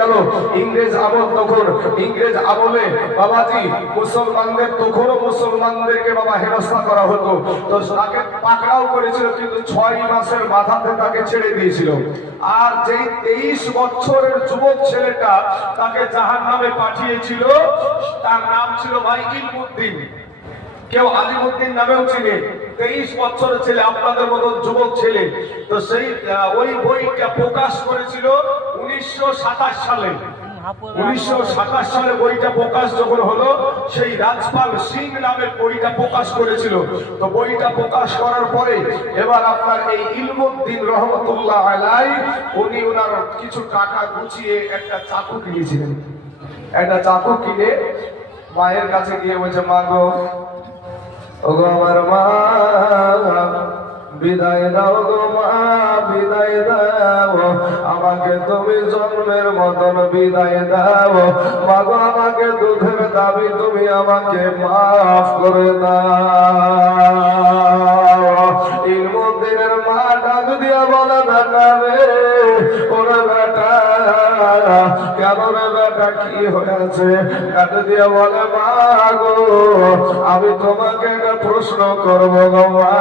গেল ইংরেজ আমল। তখন ইংরেজ আমলে বাবাজি মুসলমানদের, তখনও মুসলমানদেরকে বাবা হেনস্থা করা হতো। তো তাকে পাকড়াও করেছিল, কিন্তু 6 মাসের মাথাতে তাকে ছেড়ে দিয়েছিল। আর যেই 23 বছরের যুবক ছেলেটা তাকে জাহান্নামে পাঠিয়েছিল, তার নাম ছিল ভাই ইলমুদ্দিন, কেউ আলিমুদ্দিন নামেও চিনে। 23 বছরের ছেলে, আপনাদের মতো যুবক ছেলে। তো সেই ওই বইটা প্রকাশ করেছিল 1927 সালে। 1927 সালে বইটা প্রকাশ যখন হলো, সেই রাজপাল সিং নামের বইটা প্রকাশ করেছিল। তো বইটা প্রকাশ করার পরে এবার আপনার এই ইলমুদ্দিন রহমতুল্লাহ আলাইহি উনি ওনার কিছু টাকা গুছিয়ে একটা চাকু কিনেছিলেন। একটা চাকু কিনে মায়ের কাছে গিয়ে বলছে, মা গো, ওগো আমার মা, বিদায় দাও গো মা, বিদায় দাও, আমাকে তুমি জন্মের মতন বিদায় দাও। মা গো, আমাকে দুধের দাবি তুমি আমাকে মাফ করে দাও। ইলমুদ্দিনের মা ডাক দিয়া বলে, বেটা রে, ওরে বেটা, কেন রে বেটা, কি হয়েছে? ডাক দিয়া বলে, মা গো, আমি তোমাকে একটা প্রশ্ন করবো গো মা।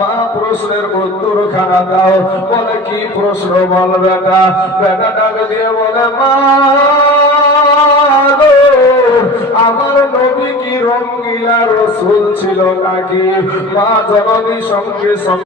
মা, প্রশ্নের উত্তর খানা দাও। বলে, কি প্রশ্ন বল বেটা? বেটা ডাক দিয়ে বলে, মা গো, আমার নবী কি রঙ্গিলা রসুল ছিল নাকি? মা জননী সঙ্গে